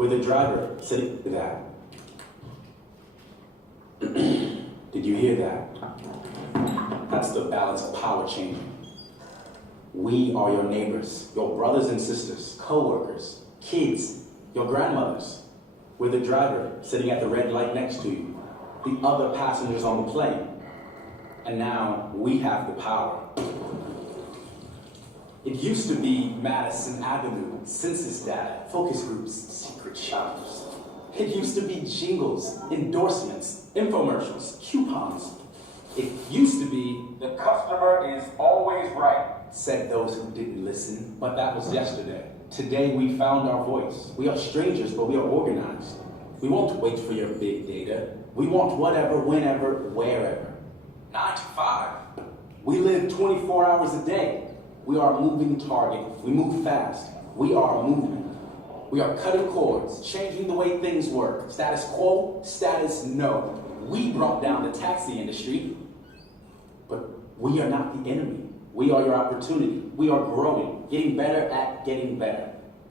with a driver sitting with that. Did you hear that? That's the balance of power changing. We are your neighbors, your brothers and sisters, co-workers, kids, your grandmothers. We're the driver sitting at the red light next to you, the other passengers on the plane. And now we have the power. It used to be Madison Avenue, census data, focus groups, secret shoppers. It used to be jingles, endorsements, infomercials, coupons. It used to be the customer is always right, said those who didn't listen, but that was yesterday. Today we found our voice. We are strangers, but we are organized. We won't wait for your big data. We want whatever, whenever, wherever. 9 to 5. We live 24 hours a day. We are a moving target. We move fast. We are a movement. We are cutting cords, changing the way things work. Status quo, status no. We brought down the taxi industry, but we are not the enemy. We are your opportunity. We are growing, getting better at getting better.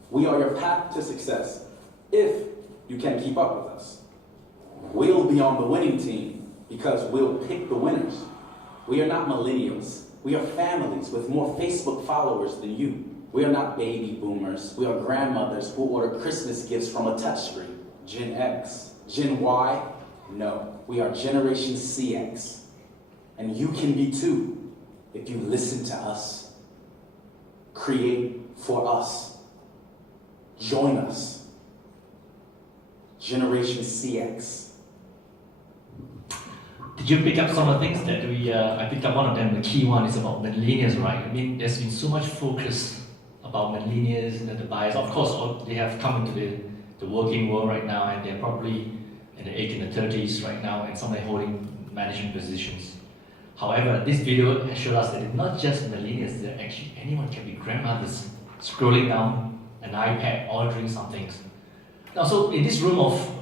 We are your path to success, if you can keep up with us. We'll be on the winning team because we'll pick the winners. We are not millennials. We are families with more Facebook followers than you. We are not baby boomers. We are grandmothers who order Christmas gifts from a touchscreen. Gen X. Gen Y? No. We are Generation CX. And you can be too if you listen to us. Create for us. Join us. Generation CX. Did you pick up some of the things that I picked up one of them, the key one is about millennials, right? I mean, there's been so much focus about millennials and the bias. Of course, they have come into the working world right now, and they're probably in the age in the 30s right now, and some are holding management positions. However, this video has showed us that it's not just millennials, that actually anyone can be grandmothers scrolling down an iPad, ordering some things. Now, so in this room of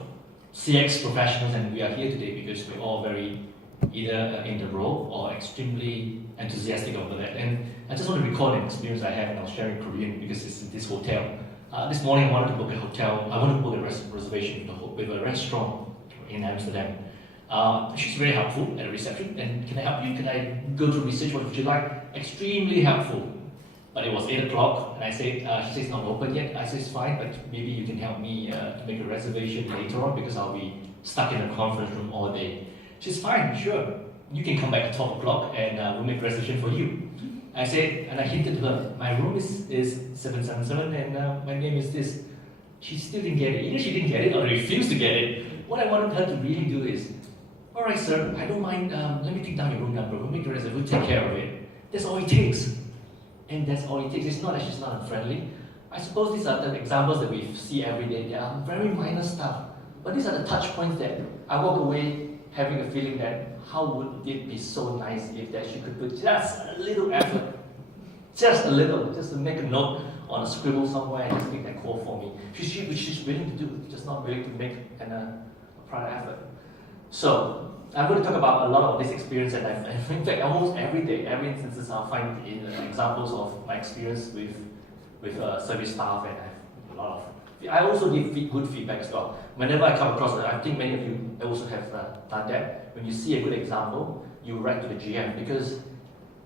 CX professionals, and we are here today because we're all very either in the role or extremely enthusiastic over that. And I just want to recall an experience I had when I was sharing Korean because it's in this hotel. This morning I wanted to book a hotel. I wanted to book a reservation with a restaurant in Amsterdam. She's very helpful at the reception. And can I help you? Can I go to research? What would you like? Extremely helpful. But it was 8 o'clock, and I said, she says it's not open yet. I said, it's fine, but maybe you can help me to make a reservation later on because I'll be stuck in a conference room all day. She's fine, sure. You can come back at 12 o'clock and we'll make a reservation for you. I said, and I hinted to her, my room is 777 and my name is this. She still didn't get it. Either she didn't get it or refused to get it. What I wanted her to really do is, all right, sir, I don't mind, let me take down your room number. We'll make a reservation, we'll take care of it. That's all it takes. And that's all it takes. It's not that she's not unfriendly. I suppose these are the examples that we see every day. They are very minor stuff. But these are the touch points that I walk away having a feeling that how would it be so nice if that she could put just a little effort, just a little, just to make a note on a scribble somewhere and just make that call for me. Which she's willing to do, just not willing to make a prior effort. So, I'm going to talk about a lot of this experience, and in fact, almost every day, every instances, I'll find examples of my experience with service staff, and I have a lot of. I also give good feedback as well. Whenever I come across it, I think many of you also have done that. When you see a good example, you write to the GM because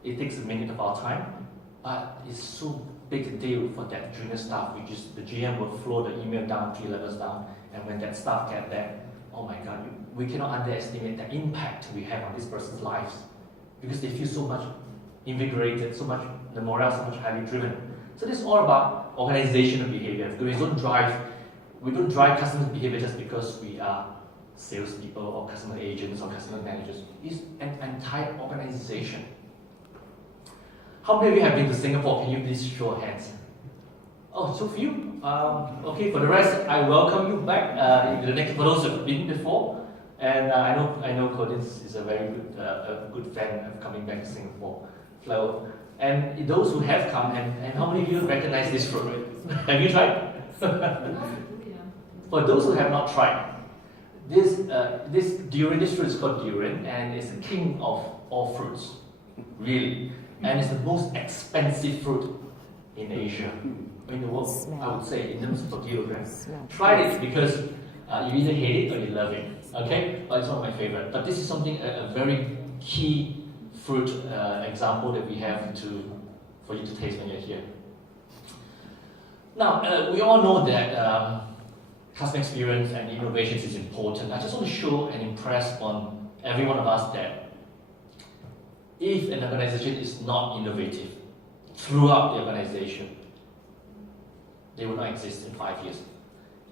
it takes a minute of our time, but it's so big a deal for that junior staff, which is the GM will flow the email down 3 levels down, and when that staff get there, oh my God, we cannot underestimate the impact we have on this person's lives because they feel so much invigorated, so much, the morale so much highly driven. So this is all about organizational behavior. We don't drive customer behavior just because we are salespeople or customer agents or customer managers. It's an entire organization. How many of you have been to Singapore? Can you please show hands? Oh, so few. Okay, for the rest, I welcome you back. The next for those who've been before, and I know Collins is a very good fan of coming back to Singapore. So, and those who have come, and how many of you recognize this fruit? Have you tried? For those who have not tried, this fruit is called durian, and it's the king of all fruits, really, and it's the most expensive fruit in Asia. in the world, Smell. I would say, in terms of deodorant. Smell. Try it because you either hate it or you love it. Okay, but it's not my favorite. But this is something a very key fruit example that we have for you to taste when you're here. Now, we all know that customer experience and innovations is important. I just want to show and impress on every one of us that if an organization is not innovative throughout the organization, they will not exist in 5 years.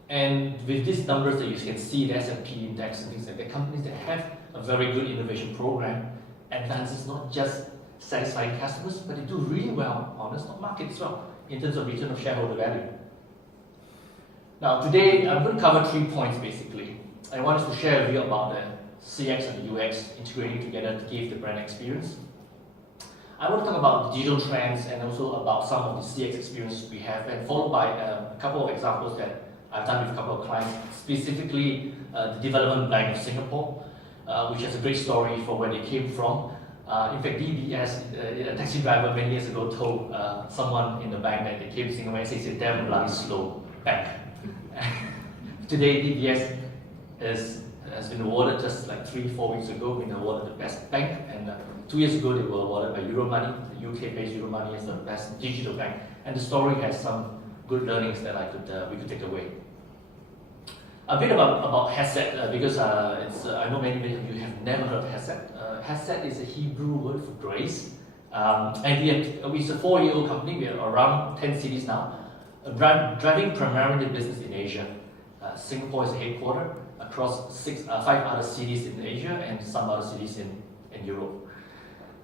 And with these numbers that you can see, the S&P index and things like that, companies that have a very good innovation program advances not just satisfying customers, but they do really well on the stock market as well in terms of return of shareholder value. Now today, I'm going to cover 3 points basically. I want us to share with you about the CX and the UX integrating together to give the brand experience. I want to talk about the digital trends and also about some of the CX experience we have, and followed by a couple of examples that I've done with a couple of clients, specifically the Development Bank of Singapore, which has a great story for where they came from. In fact, DBS, a taxi driver many years ago told someone in the bank that they came to Singapore and said it's a damn bloody slow bank. Today, DBS has been awarded just like 3-4 weeks ago, been awarded the best bank, and 2 years ago they were awarded by Euromoney, the UK-based Euromoney, as the best digital bank. And the story has some good learnings that we could take away. A bit about Hesed, because I know many of you have never heard of Hesed. Hesed is a Hebrew word for grace, and it's a 4-year-old company. We are around 10 cities now, driving primarily business in Asia. Singapore is the headquarters across 5 other cities in Asia and some other cities in Europe.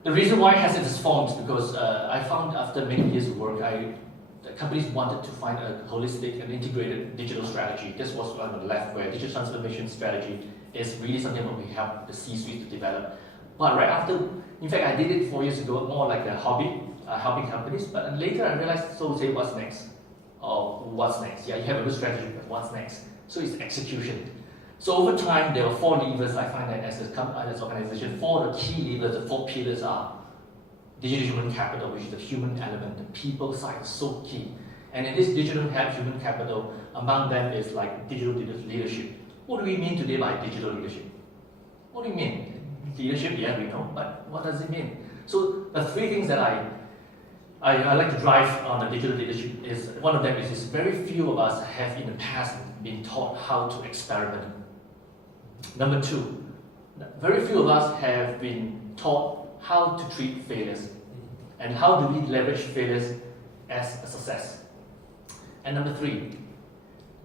The reason why Hesed is formed is because I found after many years of work, the companies wanted to find a holistic and integrated digital strategy. This was on the left, where digital transformation strategy is really something that we help the C-suite to develop. But right after, in fact, I did it 4 years ago, more like a hobby, helping companies. But later I realized, so say, what's next? Or what's next? Yeah, you have a good strategy, but what's next? So it's execution. So over time, there were 4 levers. I find that as an organization, 4 of the key levers, the 4 pillars are digital human capital, which is the human element, the people side is so key. And in this digital human capital, among them is like digital leadership. What do we mean today by digital leadership? What do you mean? Leadership, yeah, we know, but what does it mean? So the 3 things that I like to drive on the digital leadership is, one of them is very few of us have in the past been taught how to experiment. Number 2, very few of us have been taught how to treat failures and how do we leverage failures as a success. And number 3,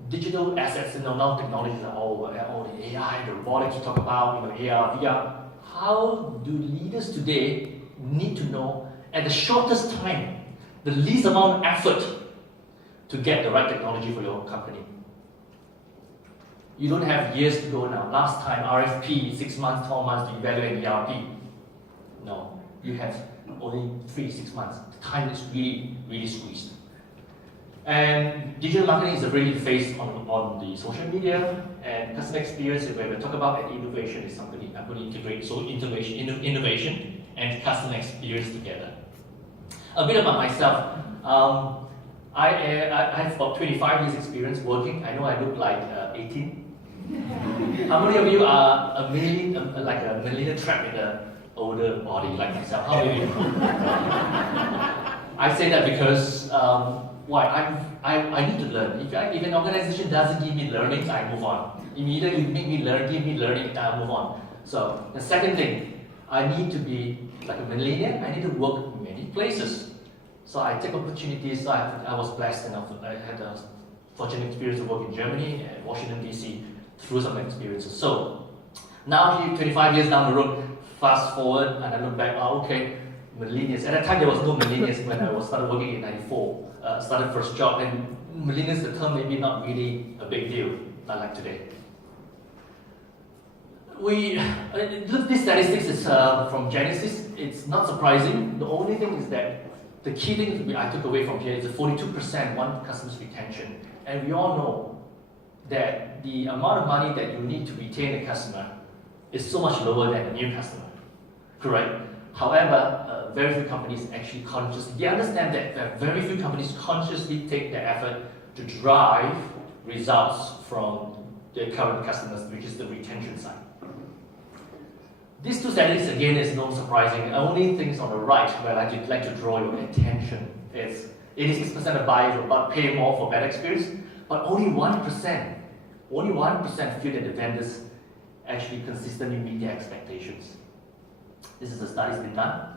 digital assets, now technologies are all the AI, the robotics you talk about, AR, VR. How do leaders today need to know at the shortest time, the least amount of effort to get the right technology for your company? You don't have years to go now. Last time, RFP, 6 months, 12 months to evaluate ERP. No, you have only 3-6 months. The time is really, really squeezed. And digital marketing is really based on the social media, and customer experience, when we talk about, and innovation is something I'm going to integrate. So innovation and customer experience together. A bit about myself. I have about 25 years experience working. I know I look like 18. How many of you are like a millennial trapped in an older body like myself? How many of you? I say that because I need to learn. If an organization doesn't give me learnings, I move on. Immediately you make me learn, give me learning, I move on. So the second thing, I need to be like a millennial. I need to work in many places. So I take opportunities. I was blessed enough. I had a fortunate experience to work in Germany and Washington DC through some experiences. So now here, 25 years down the road, fast forward, and I look back. Okay, millennials. At that time, there was no millennials when I started working in '94. Started first job, and millennials, the term maybe not really a big deal, not like today. This statistics is from Genesis. It's not surprising. The only thing is that the key thing I took away from here is the 42% one customer's retention. And we all know that the amount of money that you need to retain a customer is so much lower than a new customer, correct? However, very few companies actually they understand that very few companies consciously take the effort to drive results from their current customers, which is the retention side. These two statistics, again, is no surprising. Only things on the right where I'd like to draw your attention is 86% of buyers will about pay more for better experience, but only 1% feel that the vendors actually consistently meet their expectations. This is a study that's been done.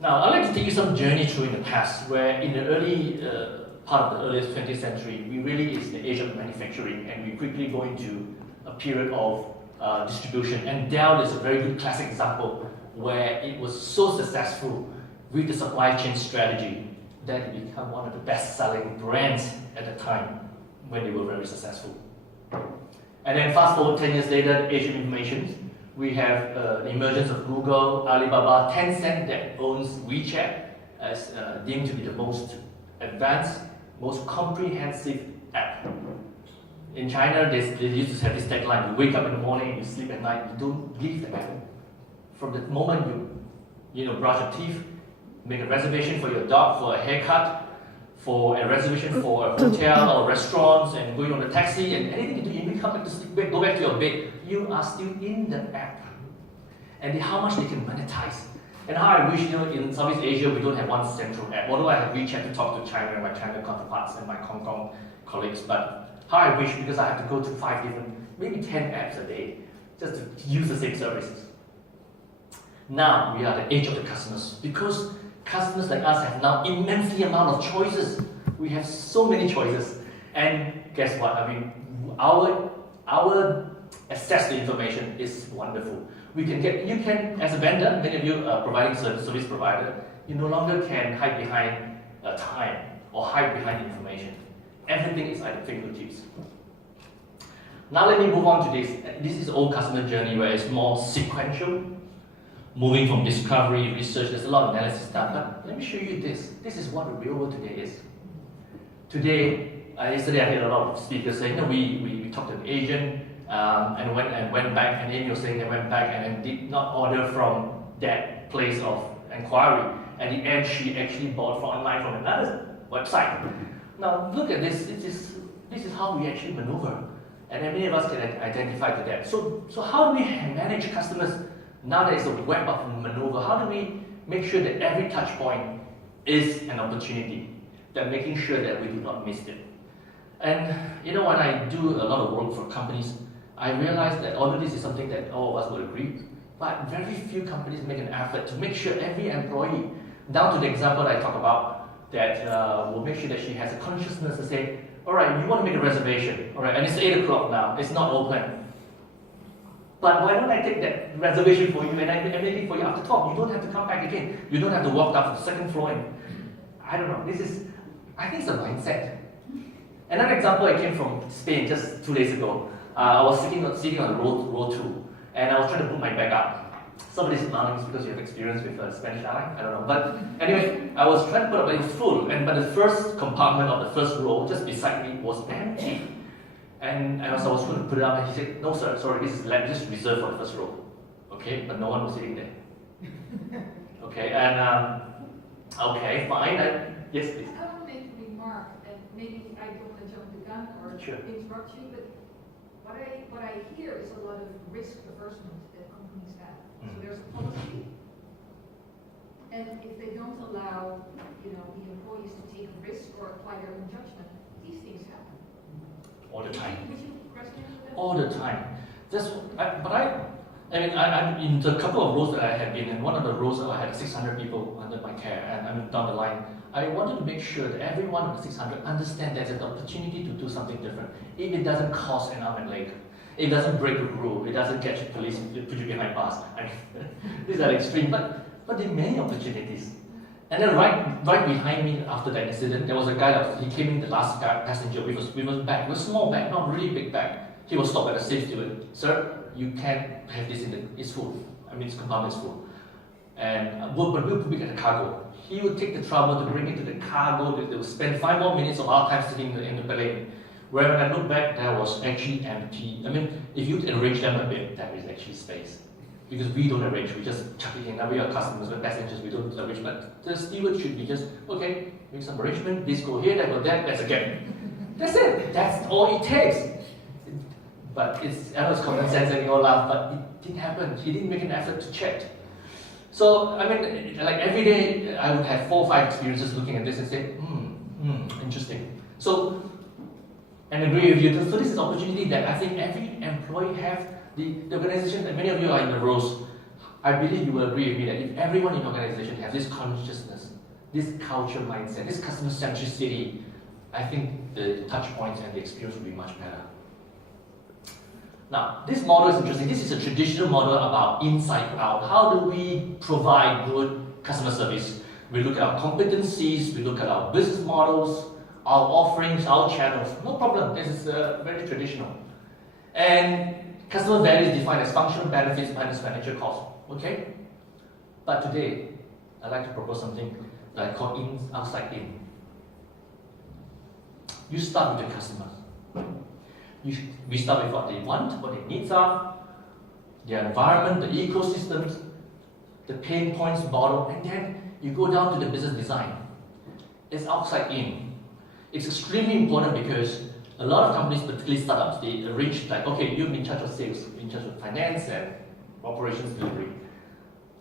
Now, I'd like to take you some journey through in the past, where in the early part of the earliest 20th century, we really is the age of manufacturing, and we quickly go into a period of distribution. And Dell is a very good classic example where it was so successful with the supply chain strategy that it became one of the best-selling brands at the time when they were very successful. And then fast forward 10 years later, age of information, we have the emergence of Google, Alibaba, Tencent that owns WeChat as deemed to be the most advanced, most comprehensive app. In China, they used to have this tagline: you wake up in the morning, you sleep at night, you don't leave the app. From the moment you brush your teeth, make a reservation for your dog for a haircut, for a reservation for a hotel or restaurants, and going on a taxi, and anything you do, you wake up and sleep, go back to your bed, you are still in the app. And how much they can monetize. And how I wish, in Southeast Asia, we don't have one central app. Although I have WeChat to talk to China and my China counterparts and my Hong Kong colleagues, but how I wish, because I have to go to 5 different, maybe 10 apps a day, just to use the same services. Now, we are the age of the customers, because customers like us have now immensely amount of choices. We have so many choices. And guess what? I mean, our access to information is wonderful. You can, as a vendor, many of you are providing service provider, you no longer can hide behind time or hide behind information. Everything is at the fingertips. Now let me move on to this. This is old customer journey where it's more sequential, moving from discovery, research. There's a lot of analysis done, but let me show you this. This is what the real world today is. Today, yesterday I heard a lot of speakers saying, we talked to an agent and went back, and then you're saying they went back and did not order from that place of inquiry. At the end, she actually bought from online from another website. Now look at this. This is how we actually maneuver, and many of us can identify to that. So how do we manage customers now that it's a web of maneuver? How do we make sure that every touch point is an opportunity? That making sure that we do not miss it. And when I do a lot of work for companies, I realize that although this is something that all of us would agree, but very few companies make an effort to make sure every employee, down to the example I talk about, that will make sure that she has a consciousness to say, all right, you want to make a reservation, all right, and it's 8 o'clock now, it's not open. But why don't I take that reservation for you and I make it for you after 12? You don't have to come back again. You don't have to walk down to the second floor and, I don't know, I think it's a mindset. Another example, I came from Spain just 2 days ago. I was sitting on row 2, and I was trying to put my bag up. Somebody's smiling because you have experience with Spanish airline, I don't know. But anyway, I was trying to put up, it was full, but the first compartment of the first row just beside me was empty. And as I was going to put it up, and he said, no sir, sorry, this is reserved for the first row. Okay, but no one was sitting there. Okay, and okay, fine, yes please. I want to make a remark, and maybe I don't want to jump the gun or Sure. interrupt you, but what I hear is a lot of risk aversion that companies have. So there's a policy, and if they don't allow, the employees to take a risk or apply their own judgment, these things happen. All the time. Would you question that? All the time. I'm in the couple of roles that I have been in. One of the roles I had 600 people under my care, and I'm down the line. I wanted to make sure that every one of the 600 understand there's an opportunity to do something different. If it doesn't cost an arm and leg, it doesn't break a rule, it doesn't get you police, put you behind bars. These are extreme, but there are many opportunities. And then right behind me after that incident, there was a guy he came in the last passenger with a bag, with a small bag, not really big bag. He was stopped at a safe steward. Sir, you can't have this it's full. His compartment is full. And we'll put it at the cargo. He would take the trouble to bring it to the cargo. They would spend 5 more minutes of our time sitting in the plane. Where when I look back, there was actually empty. If you arrange them a bit, there is actually space. because we don't arrange, we just chuck it in. Now we are customers, we're passengers, we don't arrange. But the steward should be just, okay, make some arrangement, this go here, that go there, that's a gap. That's it, that's all it takes. But I know it's common sense and we all laugh, but it didn't happen. He didn't make an effort to check. So, I mean, like every day I would have 4 or 5 experiences looking at this and say, interesting. So, and agree with you. So this is an opportunity that I think every employee have. The organization, and many of you are in the roles, I believe you will agree with me that if everyone in the organization has this consciousness, this culture mindset, this customer centricity, I think the touch points and the experience will be much better. Now, this model is interesting. This is a traditional model about inside out. How do we provide good customer service? We look at our competencies, we look at our business models, our offerings, our channels. No problem. This is very traditional. And customer value is defined as functional benefits minus financial cost. Okay? But today, I'd like to propose something that I call outside in. You start with the customers. We start with what they want, what their needs are, their environment, the ecosystems, the pain points model, and then you go down to the business design. It's outside in. It's extremely important because a lot of companies, particularly startups, they arrange like, okay, you're in charge of sales, you're in charge of finance and operations delivery.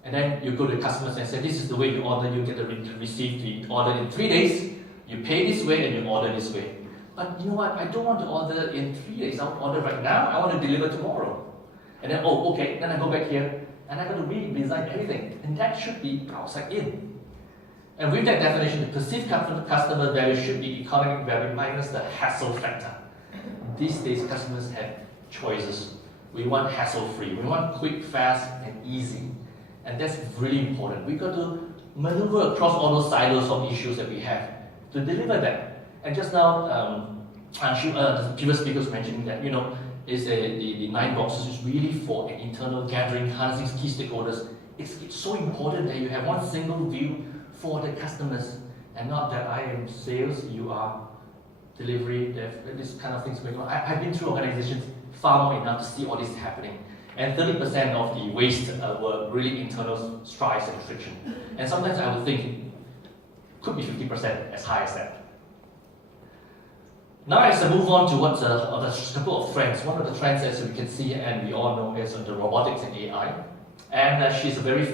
And then you go to the customers and say, this is the way you order, you get to receive the order in 3 days, you pay this way and you order this way. But you know what, I don't want to order in 3 days, I want to order right now, I want to deliver tomorrow. And then, oh, okay, then I go back here and I got to redesign everything. And that should be outside in. And with that definition, the perceived customer value should be economic value minus the hassle factor. These days, customers have choices. We want hassle-free. We want quick, fast, and easy. And that's really important. We've got to maneuver across all those silos of issues that we have to deliver that. And just now, the previous speaker was mentioning that, is the 9 boxes is really for an internal gathering, harnessing key stakeholders. It's so important that you have one single view for the customers, and not that I am sales, you are delivery, this kind of things going on. I've been through organizations far more enough to see all this happening. And 30% of the waste were really internal strife and friction. And sometimes I would think, could be 50% as high as that. Now as I move on to what a couple of trends. One of the trends, as we can see and we all know, is the robotics and AI. And she's a very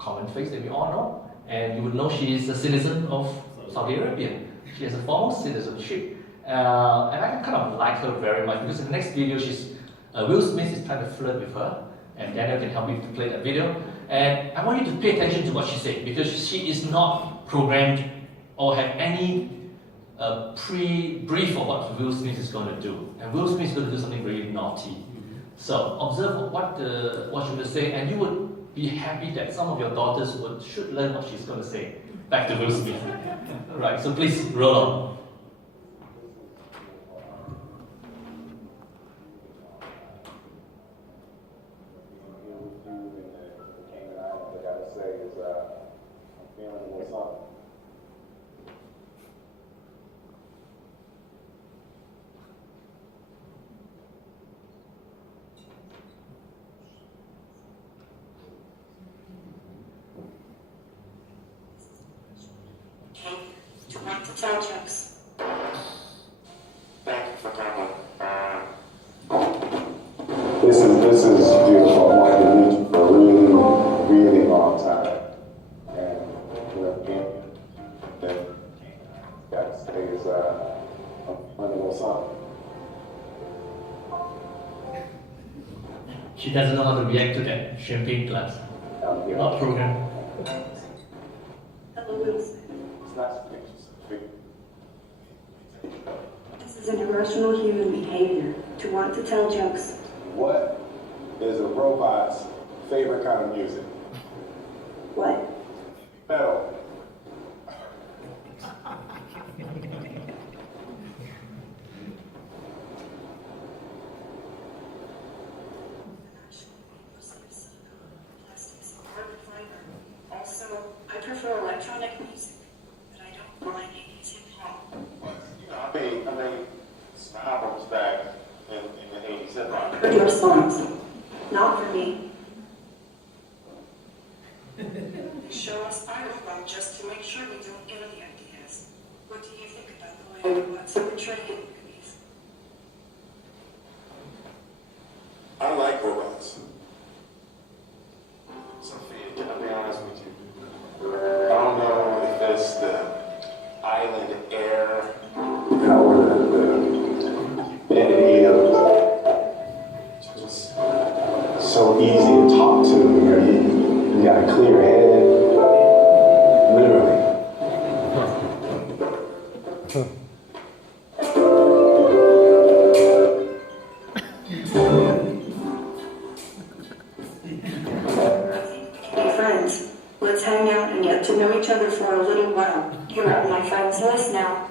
common face that we all know. And you would know she is a citizen of Saudi Arabia. She has a formal citizenship. And I kind of like her very much because in the next video, Will Smith is trying to flirt with her. And Daniel can help you to play that video. And I want you to pay attention to what she said because she is not programmed or have any pre-brief of what Will Smith is going to do. And Will Smith is going to do something really naughty. So observe what she will say, and you would be happy that some of your daughters should learn what she's going to say. Back to Will Smith. Alright, so please roll on. This is beautiful. I wanted to meet you for a really, really long time. And again, got to say is a wonderful song. She doesn't know how to react to that champagne glass. Not programmed. Hello, Wilson. It's not speech. This is an irrational human behavior to want to tell jokes. What is a robot's favorite kind of music? What? Metal. Also, I prefer electronic music, but I don't mind 80s hip hop. I mean, some albums back in the 80s hip hop. For your songs, not for me. I like robots. Sophia, can I be honest with you? I don't know if it's the island air, whether it is just so easy to talk to. You got a clear head, literally. Hey friends, let's hang out and get to know each other for a little while. You're on my friends list now.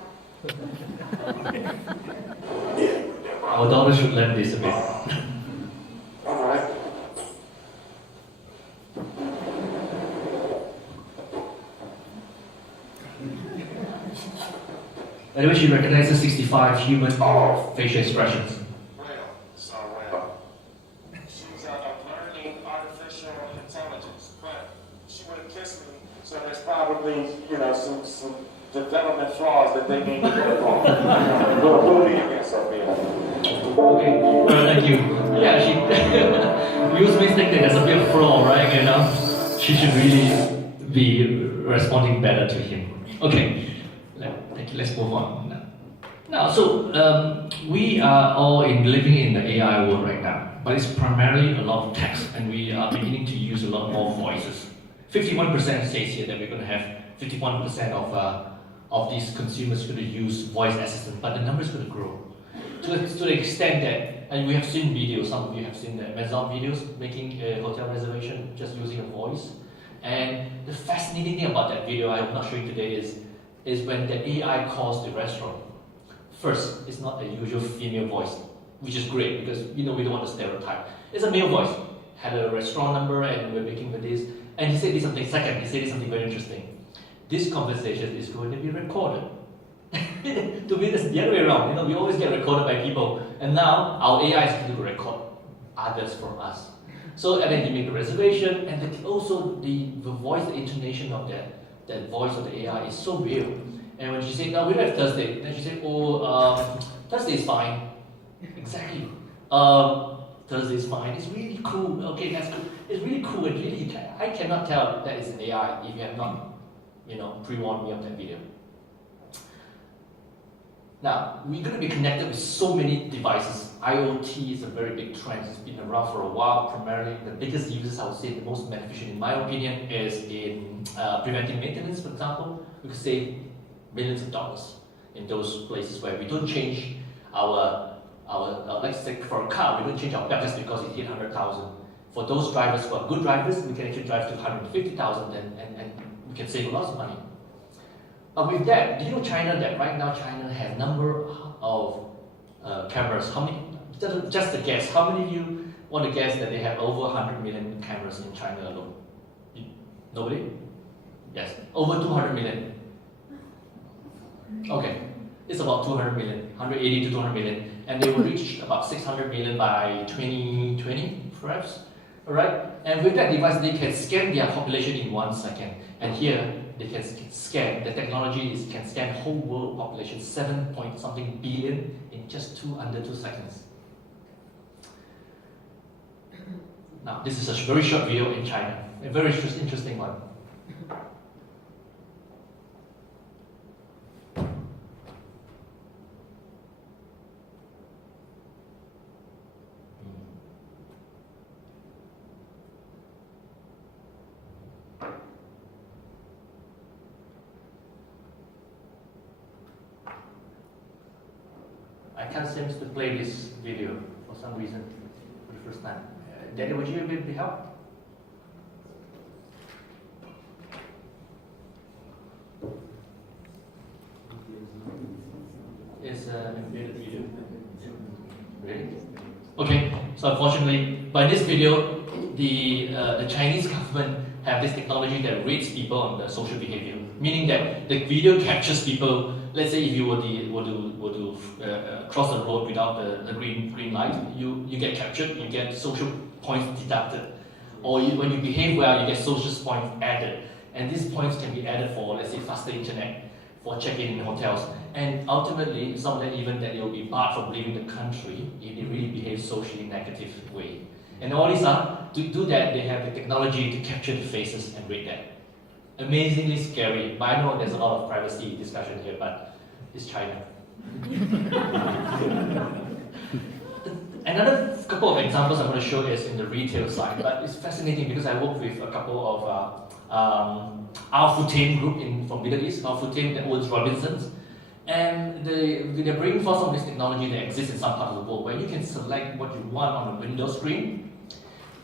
Our daughter should learn this a bit. all right. By the way, she recognizes 65 human facial expressions. She's learning artificial intelligence, but she would have kissed me, so there's probably, some development flaws that they need to work on. We'll be against Sophia. Okay, thank you. Yeah, she use mistake that there's a bit of flaw, right? She should really be responding better to him. Okay, thank you. Let's move on now. So we are all living in the AI world right now, but it's primarily a lot of text, and we are beginning to use a lot more voices. 51% says here that we're going to have 51% of these consumers going to use voice assistant, but the number is going to grow to the extent that, and we have seen videos. Some of you have seen the Amazon videos making a hotel reservation just using a voice. And the fascinating thing about that video I'm not showing today is when the AI calls the restaurant. First, it's not a usual female voice, which is great because we don't want to stereotype. It's a male voice. Had a restaurant number and we're making with this. And he said this something. Second, he said something very interesting. This conversation is going to be recorded. To me, it's the other way around. We always get recorded by people, and now our AI is going to record others from us. So, and then you make a reservation, and also the voice, the intonation of that voice of the AI is so real. And when she said, "No, we don't have Thursday," then she said, "Oh, Thursday is fine." Exactly. Thursday is fine. It's really cool. Okay, that's cool. It's really cool, and really, I cannot tell that is an AI if you have not, pre-warned me of that video. Now, we're going to be connected with so many devices. IoT is a very big trend. It's been around for a while. Primarily, the biggest uses, I would say, the most beneficial, in my opinion, is in preventive maintenance, for example. We could save millions of dollars in those places where we don't change our let's say for a car, we don't change our belt just because it hit 100,000. For those drivers who are good drivers, we can actually drive to 150,000 and we can save lots of money. But with that, do you know China, that right now China has a number of cameras? How many, just a guess, how many of you want to guess that they have over 100 million cameras in China alone? Nobody? Yes, over 200 million. Okay, it's about 200 million, 180 to 200 million. And they will reach about 600 million by 2020, perhaps. All right? And with that device, they can scan their population in 1 second. And here, they can scan, the technology can scan whole world population, 7 point something billion in just under 2 seconds. Now, this is a very short video in China, a very interesting one. I can't seem to play this video for some reason for the first time. Daddy, would you be able to help? It's an embedded video. Really? Okay, so unfortunately, by this video, the Chinese government have this technology that rates people on the social behavior, meaning that the video captures people. Let's say if you were to cross the road without the green light, you get captured, you get social points deducted. Or when you behave well, you get social points added. And these points can be added for, let's say, faster internet, for check-in in hotels. And ultimately, some of them even that they will be barred from leaving the country if they really behave socially negative way. And all these are, to do that, they have the technology to capture the faces and read that. Amazingly scary, but I know there's a lot of privacy discussion here, but it's China. Another couple of examples I'm going to show is in the retail side, but it's fascinating because I work with a couple of Al Futtaim group from Middle East, Al Futtaim that owns Robinsons, and they're bringing forth some of this technology that exists in some parts of the world where you can select what you want on the window screen.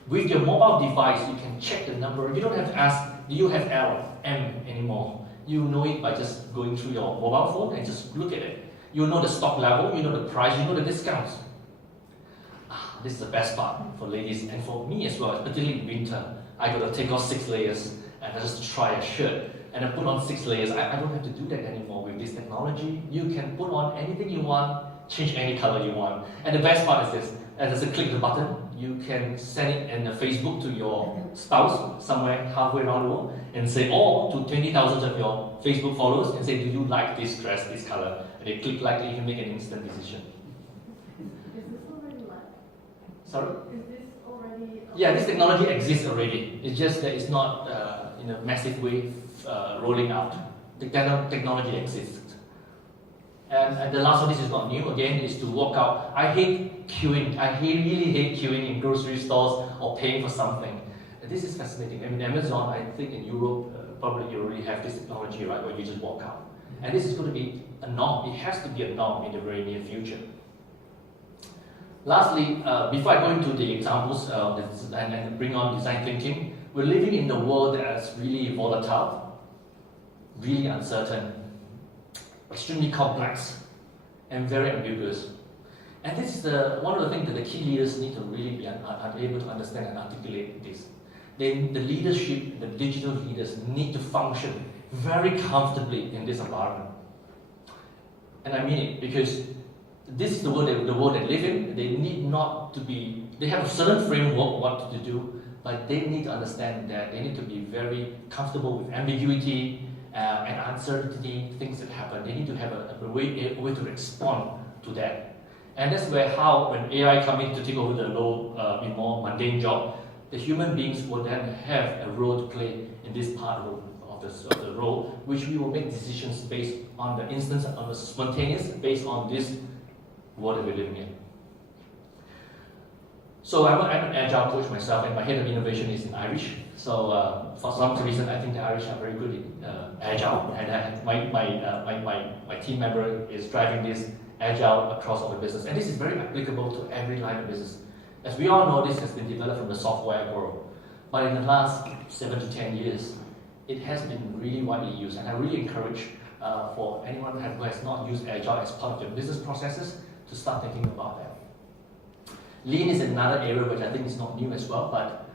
With your mobile device, you can check the number. You don't have to ask, do you have L, M anymore? You know it by just going through your mobile phone and just look at it. You know the stock level, you know the price, you know the discounts. This is the best part for ladies and for me as well, particularly in winter. I got to take off 6 layers and I just try a shirt and I put on 6 layers. I don't have to do that anymore with this technology. You can put on anything you want, change any color you want. And the best part is this, as I click the button, you can send it in Facebook to your spouse somewhere halfway around the world and say, or to 20,000 of your Facebook followers and say, do you like this dress, this color? And they click like, you can make an instant decision. Is this already live? Sorry? Is this already? Yeah, this technology exists already. It's just that it's not in a massive way rolling out. The technology exists. And the last one, this is not new, again, is to walk out. I hate queuing. I really hate queuing in grocery stores or paying for something. And this is fascinating. I mean, Amazon, I think in Europe, probably you already have this technology, right, where you just walk out. And this is going to be a norm. It has to be a norm in the very near future. Lastly, before I go into the examples and bring on design thinking, we're living in a world that's really volatile, really uncertain, extremely complex, and very ambiguous. And this is one of the things that the key leaders need to really be able to understand and articulate this. The leadership, the digital leaders need to function very comfortably in this environment. And I mean it because this is the world they live in. They need not to be, they have a certain framework of what to do, but they need to understand that they need to be very comfortable with ambiguity and uncertainty, things that happen. They need to have a way to respond to that. And that's where when AI come in to take over the low, more mundane job, the human beings will then have a role to play in this part of the role, which we will make decisions based on the instance, on the spontaneous, based on this world that we're living in. So I'm an agile coach myself, and my head of innovation is in Irish. So for some reason, I think the Irish are very good in agile, and my team member is driving this agile across all the business, and this is very applicable to every line of business. As we all know, this has been developed from the software world, but in the last 7 to 10 years, it has been really widely used, and I really encourage for anyone who has not used agile as part of their business processes to start thinking about that. Lean is another area which I think is not new as well, but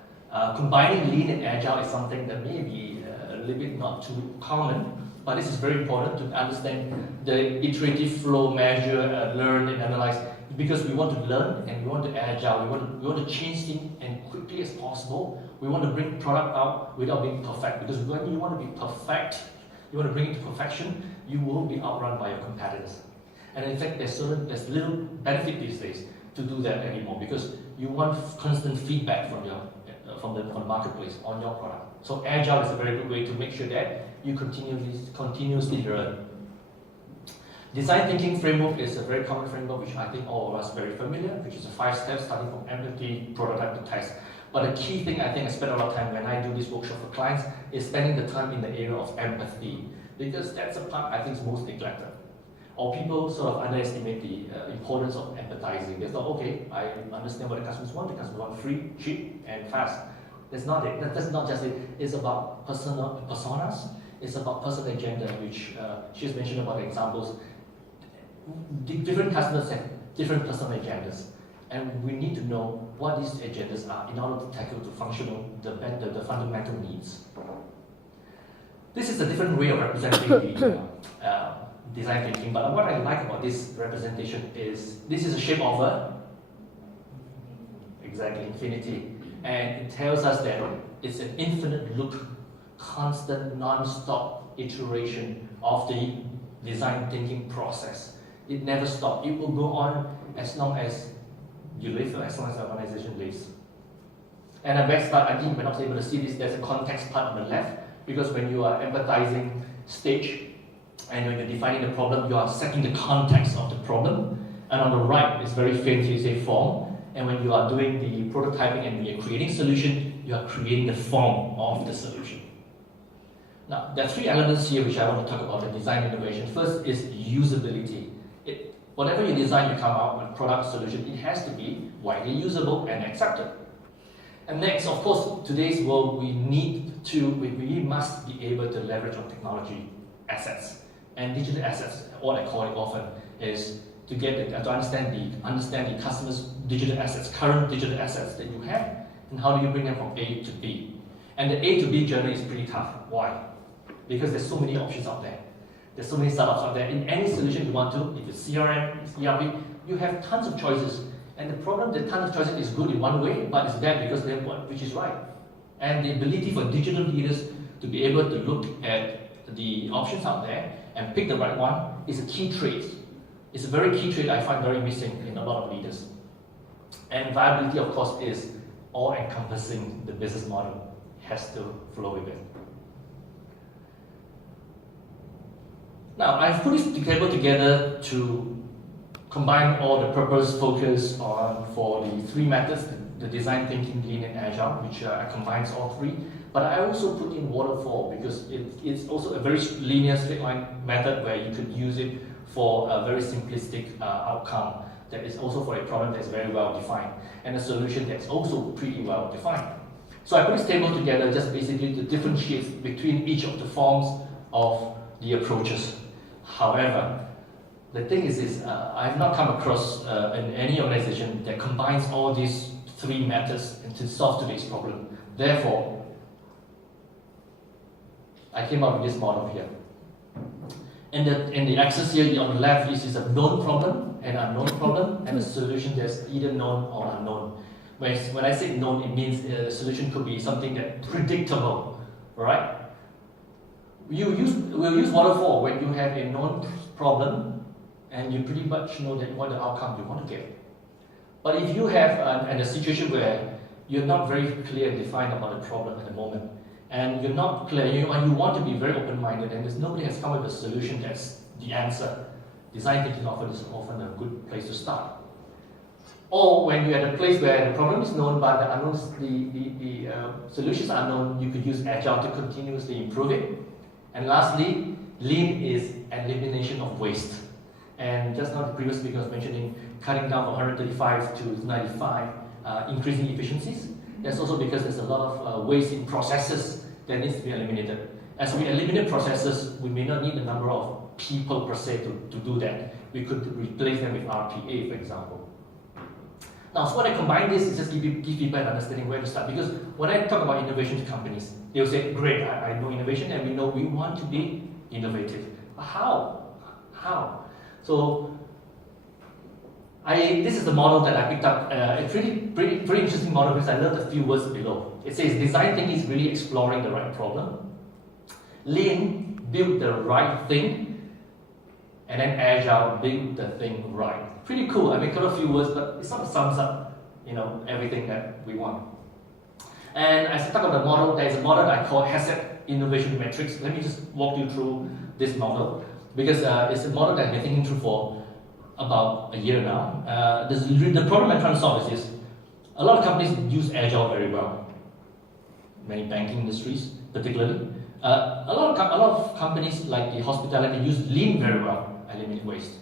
combining lean and agile is something that may be a little bit not too common, but this is very important to understand the iterative flow, measure, learn and analyze, because we want to learn and we want to agile, we want to change things as quickly as possible. We want to bring product out without being perfect, because when you want to be perfect, you want to bring it to perfection, you will be outrun by your competitors. And in fact, there's little benefit these days to do that anymore, because you want constant feedback from the marketplace on your product. So agile is a very good way to make sure that you continuously learn. Design thinking framework is a very common framework which I think all of us are very familiar, which is a 5 steps starting from empathy, prototype to test. But the key thing I think I spend a lot of time when I do this workshop for clients is spending the time in the area of empathy, because that's a part I think is most neglected. Or people sort of underestimate the importance of empathizing. They thought, okay, I understand what the customers want. The customers want free, cheap, and fast. That's not it. That's not just it. It's about personas. It's about personal agenda, which she's mentioned about the examples. Different customers have different personal agendas, and we need to know what these agendas are in order to tackle the fundamental needs. This is a different way of representing the design thinking, but what I like about this representation is this is a shape of infinity, and it tells us that it's an infinite loop, constant, non-stop iteration of the design thinking process. It never stops. It will go on as long as you live, or as long as the organization lives. And the best part, I think you may not be able to see this, there's a context part on the left, because when you are empathizing stage, and when you're defining the problem, you are setting the context of the problem. And on the right, it's very faint, you say form. And when you are doing the prototyping and you're creating solution, you are creating the form of the solution. Now, there are three elements here which I want to talk about the design innovation. First is usability. Whatever you design, you come out with a product solution, it has to be widely usable and accepted. And next, of course, today's world, we must be able to leverage on technology assets. And digital assets, what I call it often, is to understand the customer's digital assets, current digital assets that you have, and how do you bring them from A to B. And the A to B journey is pretty tough. Why? Because there's so many options out there. There's so many startups out there. In any solution you want to, if it's CRM, it's ERP, you have tons of choices. And the problem that tons of choices is good in one way, but it's bad because they have one which is right. And the ability for digital leaders to be able to look at the options out there and pick the right one is a key trait. It's a very key trait I find very missing in a lot of leaders. And viability, of course, is all-encompassing. The business model has to flow with it. Now, I've put this table together to combine all the purpose, focus for the three methods, the design thinking, lean and agile, which combines all three. But I also put in waterfall because it's also a very linear straight line method where you could use it for a very simplistic outcome that is also for a problem that's very well defined and a solution that's also pretty well defined. So I put this table together just basically to differentiate between each of the forms of the approaches. However, the thing is I have not come across in any organization that combines all these three methods to solve today's problem. Therefore, I came up with this model here. And the axis here on the left is a known problem, an unknown problem, and a solution that's either known or unknown. When I say known, it means the solution could be something that's predictable, right? We'll use waterfall when you have a known problem and you pretty much know that what the outcome you want to get. But if you have a situation where you're not very clear and defined about the problem at the moment, and you're not clear, and you want to be very open-minded, and nobody has come up with a solution that's the answer, design thinking is often a good place to start. Or when you're at a place where the problem is known, but the solutions are known, you could use agile to continuously improve it. And lastly, lean is elimination of waste. And just now the previous speaker was mentioning cutting down from 135 to 95, increasing efficiencies. That's also because there's a lot of waste in processes that needs to be eliminated. As we eliminate processes, we may not need the number of people per se to do that. We could replace them with RPA, for example. Now, so when I combine this, is just give people an understanding where to start. Because when I talk about innovation to companies, they'll say, great, I know innovation and we know we want to be innovative. But how? How? So, this is the model that I picked up. A pretty interesting model because I learned a few words below. It says design thinking is really exploring the right problem. Lean, build the right thing. And then agile, build the thing right. Pretty cool. I mean, got a few words, but it sort of sums up, everything that we want. And as I talk about the model, there's a model that I call HACCP Innovation Matrix. Let me just walk you through this model because it's a model that I've been thinking through for about a year now. The problem I'm trying to solve is this. A lot of companies use agile very well. Many banking industries, particularly. A lot of companies like the hospitality use lean very well, eliminate waste.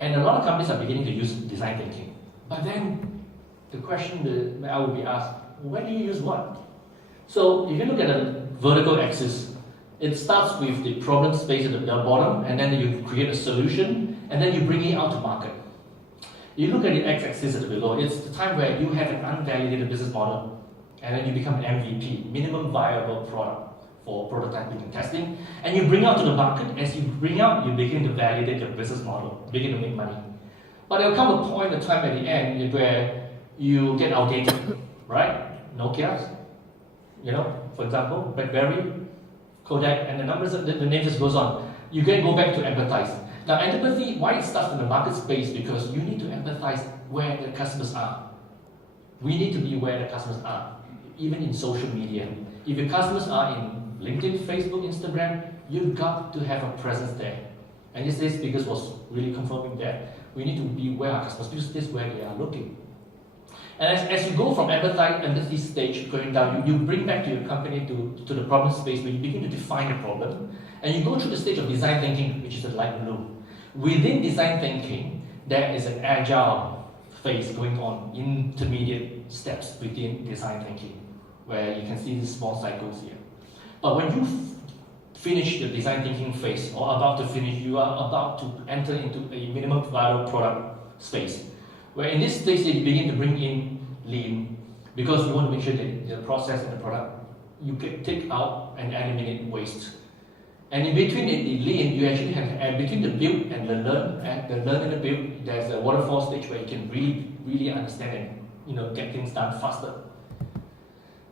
And a lot of companies are beginning to use design thinking. But then the question that I will be asked, where do you use what? So if you look at the vertical axis, it starts with the problem space at the bottom, and then you create a solution, and then you bring it out to market. You look at the x-axis at the below, it's the time where you have an unvalidated business model, and then you become an MVP, minimum viable product for prototyping and testing, and you bring out to the market. As you bring out, you begin to validate your business model, begin to make money. But there will come a point in time at the end where you get outdated, right? Nokia, for example, BlackBerry, Kodak, and the names just goes on. You can go back to empathize. Now, empathy, why it starts in the market space? Because you need to empathize where the customers are. We need to be where the customers are, even in social media. If your customers are in LinkedIn, Facebook, Instagram, you've got to have a presence there. And yesterday's speakers was really confirming that. We need to be where our customers, because this is where they are looking. And as you go from empathy stage going down, you bring back to your company to the problem space where you begin to define the problem, and you go through the stage of design thinking, which is the light blue. Within design thinking, there is an agile phase going on, intermediate steps within design thinking, where you can see these small cycles here. But when you finish the design thinking phase, or about to finish, you are about to enter into a minimum viable product space, where in this stage you begin to bring in lean, because you want to make sure that the process and the product, you can take out and eliminate waste. And in between the lean, you actually have, between the build and the learn, and the learn and the build, there's a waterfall stage where you can really understand and get things done faster.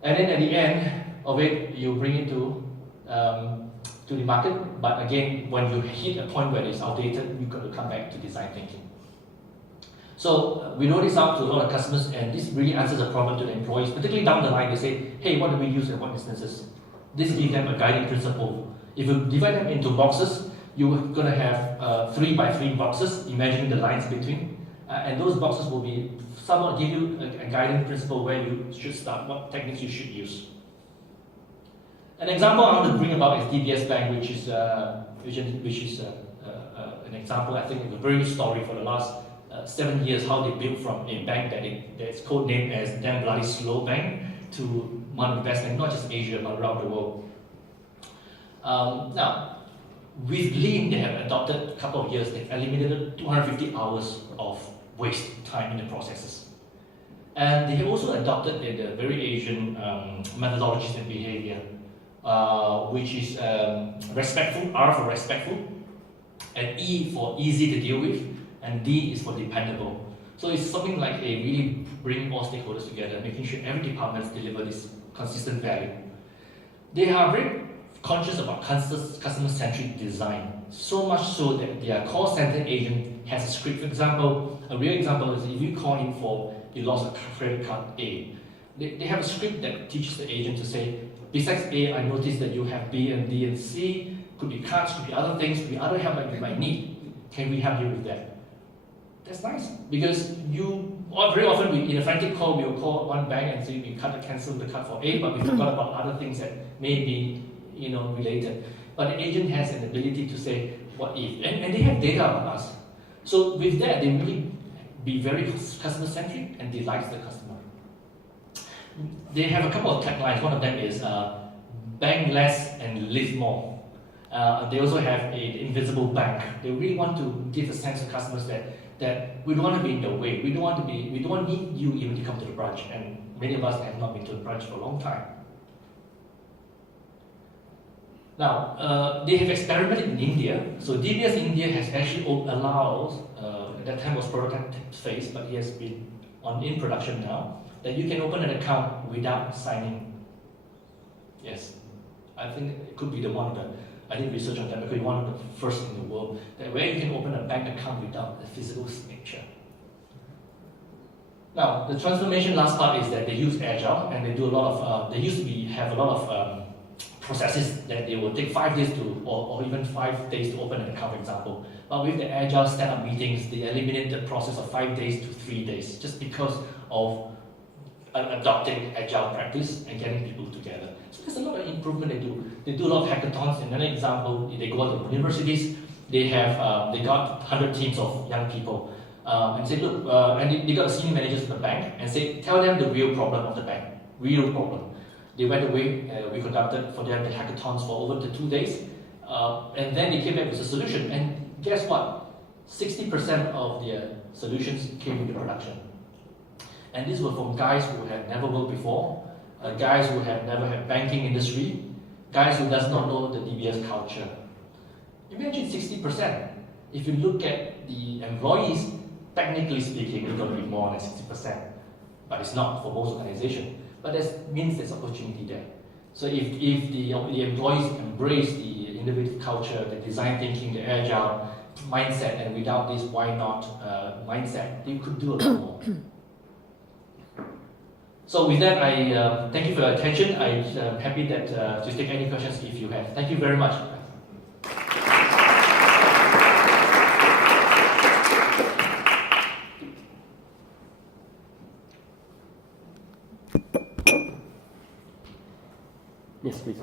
And then at the end of it, you bring it to the market. But again, when you hit a point where it's outdated, you've got to come back to design thinking. So we roll this out to a lot of customers, and this really answers a problem to the employees, particularly down the line. They say, hey, what do we use in what instances? This gives them a guiding principle. If you divide them into boxes, you're going to have 3 by 3 boxes, imagining the lines between. And those boxes will be somewhat give you a guiding principle where you should start, what techniques you should use. An example I want to bring about is DBS Bank, which is an example, I think, of a very good story for the last 7 years, how they built from a bank that's codenamed as Damn Bloody Slow Bank to one of the best banks, not just Asia, but around the world. Now, with Lean, they have adopted a couple of years, they've eliminated 250 hours of waste time in the processes. And they have also adopted the very Asian methodologies and behavior, which is respectful, R for respectful, and E for easy to deal with, and D is for dependable. So it's something like a really bring all stakeholders together, making sure every department delivers this consistent value. They are very conscious about customer-centric design, so much so that their call center agent has a script. For example, a real example is if you call in for you lost a credit card A, they have a script that teaches the agent to say, besides A, I noticed that you have B and D and C, could be cards, could be other things, could be other help that you might need. Can we help you with that? That's nice, because very often in a frantic call, we'll call one bank and say we cancel the card for A, but we forgot about other things that may be related. But the agent has an ability to say, what if? And they have data about us. So with that, they really be very customer-centric and delights the customer. They have a couple of taglines. One of them is bank less and live more. They also have an invisible bank. They really want to give a sense to customers that we don't want to be in the way. We don't need you even to come to the branch. And many of us have not been to the branch for a long time. Now, they have experimented in India. So DBS India has actually allowed, at that time was prototype phase, but it has been in production now, that you can open an account without signing. Yes, I think it could be I did research on that, because one of the first in the world, that where you can open a bank account without a physical signature. Now, the transformation last part is that they use Agile, and they do a lot of, have a lot of processes that they will take 5 days or even 5 days to open an account, for example. But with the Agile stand-up meetings, they eliminate the process of 5 days to 3 days, just because of adopting Agile practice and getting people together. So there's a lot of improvement they do. They do a lot of hackathons. Another example, they go out to universities. They got 100 teams of young people and say, look, and they got the senior managers of the bank and say, tell them the real problem of the bank, real problem. They went away. We conducted for them the hackathons for over the 2 days, and then they came back with a solution. And guess what? 60% of their solutions came into production. And these were from guys who had never worked before, guys who have never had banking industry, guys who does not know the DBS culture. Imagine 60%. If you look at the employees, technically speaking, it's going to be more than 60%, but it's not for most organizations. But that means there's opportunity there. So if the employees embrace the innovative culture, the design thinking, the agile mindset, and without this why not mindset, you could do a lot more. So with that, I thank you for your attention. I'm happy that to take any questions if you have. Thank you very much. Yes, please.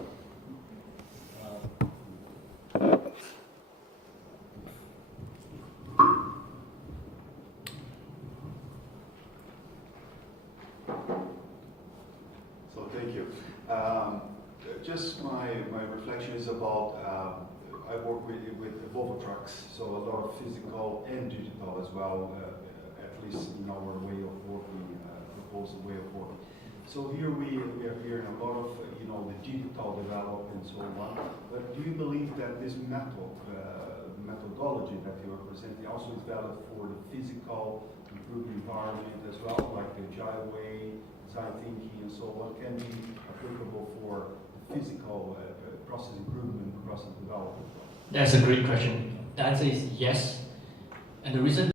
So thank you. Just my reflection is about, I work with Volvo Trucks, so a lot of physical and digital as well, at least in our way of working, proposed way of working. So here we are hearing a lot of, the digital development and so on, but do you believe that this methodology that you are presenting also is valid for the physical improved environment as well, like the agile way, design thinking and so on, can be applicable for the physical process improvement, process development? That's a great question. The answer is yes. And the reason